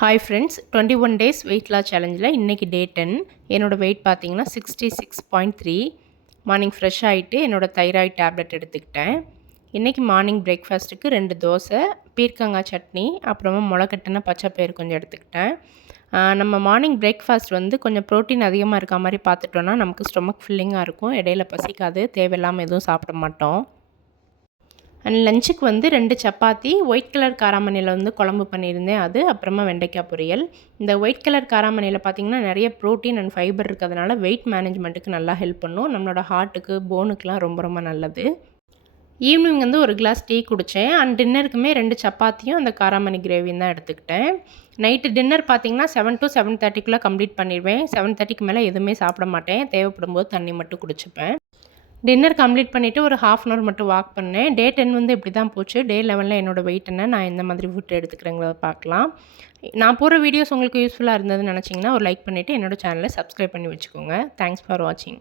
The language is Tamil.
Hi friends, 21 days weight loss சேலஞ்சில் இன்றைக்கி டே 10. என்னோடய வெயிட் பார்த்தீங்கன்னா 66.3. மார்னிங் ஃப்ரெஷ் ஆகிட்டு என்னோடய தைராய்டு டேப்லெட் எடுத்துக்கிட்டேன். இன்றைக்கி மார்னிங் பிரேக்ஃபாஸ்ட்டுக்கு 2 தோசை, பீர்க்கங்காய் சட்னி, அப்புறமா முளைக்கட்டின பச்சைப்பயிறு கொஞ்சம் எடுத்துக்கிட்டேன். நம்ம மார்னிங் பிரேக்ஃபாஸ்ட் வந்து கொஞ்சம் ப்ரோட்டீன் அதிகமாக இருக்க மாதிரி பார்த்துட்டோன்னா நமக்கு ஸ்டொமக் ஃபில்லிங்காக இருக்கும். இடையில பசிக்காது, தேவையில்லாமல் எதுவும் சாப்பிட மாட்டோம். அண்ட் லஞ்சுக்கு வந்து 2 சப்பாத்தி, ஒயிட் கலர் காராமணியில் வந்து குழம்பு பண்ணியிருந்தேன். அது அப்புறமா வெண்டைக்காய் பொரியல். இந்த ஒயிட் கலர் காராமணியில் பார்த்திங்கன்னா நிறைய ப்ரோட்டீன் அண்ட் ஃபைபர் இருக்கிறதுனால வெயிட் மேனேஜ்மெண்ட்டுக்கு நல்லா ஹெல்ப் பண்ணும். நம்மளோட ஹார்ட்டுக்கு, போனுக்கெலாம் ரொம்ப ரொம்ப நல்லது. ஈவினிங் வந்து ஒரு கிளாஸ் டீ குடித்தேன். அண்ட் டின்னருக்குமே 2 சப்பாத்தியும் அந்த காராமணி கிரேவியும் தான் எடுத்துக்கிட்டேன். நைட்டு டின்னர் பார்த்திங்கன்னா 7 to 7:30க்குள்ளே கம்ப்ளீட் பண்ணிடுவேன். 7:30க்கு மேலே எதுவுமே சாப்பிட மாட்டேன். தேவைப்படும் போது தண்ணி மட்டும் குடிச்சுப்பேன். டின்னர் கம்ப்ளீட் பண்ணிவிட்டு ஒரு ½ அன் ஹவர் மட்டும் வாக் பண்ணேன். டே 10 வந்து இப்படி தான் போச்சு. டே 11ல் என்னோடய வெயிட் என்ன, நான் எந்த மாதிரி ஃபுட் எடுத்துக்கிறேங்கிறத பார்க்கலாம். நான் போகிற வீடியோஸ் உங்களுக்கு யூஸ்ஃபுல்லாக இருந்ததுன்னு நினச்சிங்கன்னா ஒரு லைக் பண்ணிவிட்டு என்னோடய சேனலை சப்ஸ்கிரைப் பண்ணி வச்சுக்கோங்க. தேங்க்ஸ் ஃபார் வாட்சிங்.